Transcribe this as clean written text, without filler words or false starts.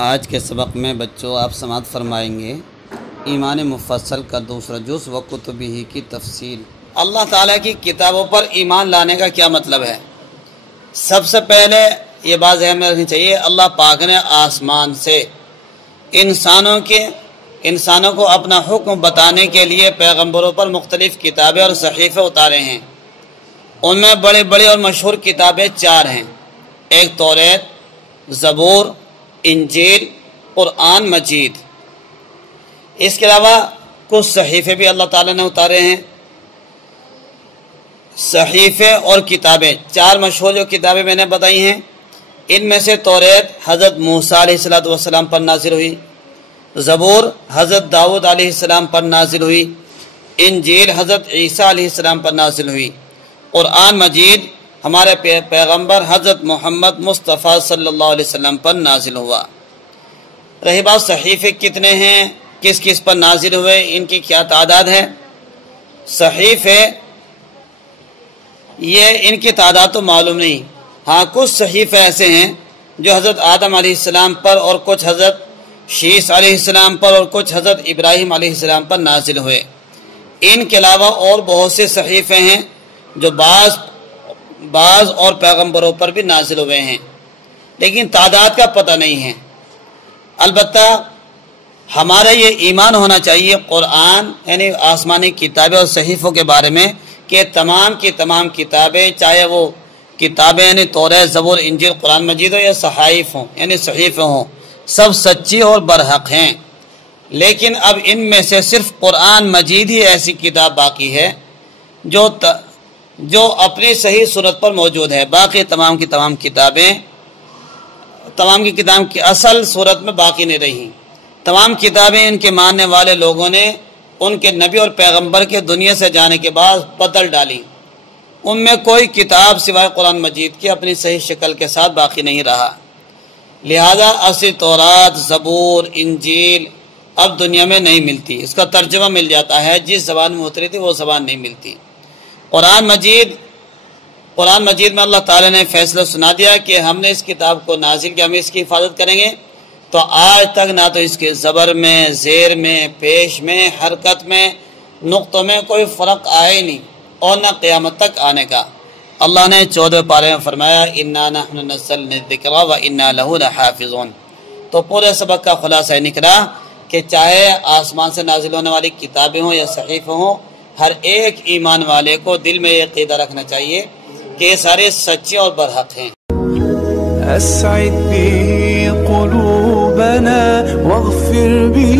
آج کے سبق میں بچوں آپ سماعت فرمائیں گے ایمان مفصل کا دوسرا جز و کتبہ کی تفصیل۔ اللہ تعالیٰ کی کتابوں پر ایمان لانے کا کیا مطلب ہے؟ سب سے پہلے یہ بات ذہن میں رکھنی چاہیے، اللہ پاک نے آسمان سے انسانوں کو اپنا حکم بتانے کے لیے پیغمبروں پر مختلف کتابیں اور صحیفے اتارے ہیں۔ ان میں بڑے بڑے اور مشہور کتابیں 4 ہیں، ایک توریت، زبور، انجیل، قرآن مجید۔ اس کے علاوہ کچھ صحیفے بھی اللہ تعالیٰ نے اتارے ہیں۔ صحیفے اور کتابیں 4 مشہور جو کتابیں میں نے بتائی ہیں، ان میں سے توریت حضرت موسیٰ علیہ السلام پر نازل ہوئی، زبور حضرت داؤد علیہ السلام پر نازل ہوئی، انجیل حضرت عیسیٰ علیہ السلام پر نازل ہوئی، قرآن مجید ہمارے پیغمبر حضرت محمد مصطفیٰ صلی اللہ علیہ وسلم پر نازل ہوا۔ رہی بات صحیفے کتنے ہیں، کس کس پر نازل ہوئے، ان کی کیا تعداد ہے؟ صحیفے ان کی تعداد تو معلوم نہیں، ہاں کچھ صحیفے ایسے ہیں جو حضرت آدم علیہ السلام پر اور کچھ حضرت شیس علیہ السلام پر اور کچھ حضرت ابراہیم علیہ السلام پر نازل ہوئے۔ ان کے علاوہ اور بہت سے صحیفے ہیں جو بعض اور پیغمبروں پر بھی نازل ہوئے ہیں، لیکن تعداد کا پتہ نہیں ہے۔ البتہ ہمارا یہ ایمان ہونا چاہیے قرآن یعنی آسمانی کتابیں اور صحیفوں کے بارے میں کہ تمام کی تمام کتابیں، چاہے وہ کتابیں یعنی توریت، زبور، انجیل، قرآن مجید ہو یا صحائف ہوں یعنی صحیفے ہوں، سب سچی اور برحق ہیں۔ لیکن اب ان میں سے صرف قرآن مجید ہی ایسی کتاب باقی ہے جو اپنی صحیح صورت پر موجود ہے، باقی تمام کی تمام کتابیں کی اصل صورت میں باقی نہیں رہی۔ تمام کتابیں ان کے ماننے والے لوگوں نے ان کے نبی اور پیغمبر کے دنیا سے جانے کے بعد بدل ڈالی، ان میں کوئی کتاب سوائے قرآن مجید کی اپنی صحیح شکل کے ساتھ باقی نہیں رہا۔ لہذا اصلی تورات، زبور، انجیل اب دنیا میں نہیں ملتی، اس کا ترجمہ مل جاتا ہے، جس زبان میں اتری تھی وہ زبان نہیں ملتی۔ قرآن مجید میں اللہ تعالیٰ نے فیصلہ سنا دیا کہ ہم نے اس کتاب کو نازل کیا، ہم اس کی حفاظت کریں گے، تو آج تک نہ تو اس کے زبر میں، زیر میں، پیش میں، حرکت میں، نقطوں میں کوئی فرق آئے نہیں اور نہ قیامت تک آنے کا۔ اللہ نے 14 پارے میں فرمایا اِنَّا نَحْنُ نَزَّلْنَا الذِّكْرَ وَإِنَّا لَهُ لَحَافِظُونَ۔ تو پورے سبق کا خلاصہ نکلا کہ چاہے آسمان سے نازل ہونے والی کتابیں ہوں یا صحیفے ہوں، ہر ایک ایمان والے کو دل میں یہ عقیدہ رکھنا چاہیے کہ یہ سارے سچے اور برحق ہیں۔ أسعد به قلوبنا واغفر به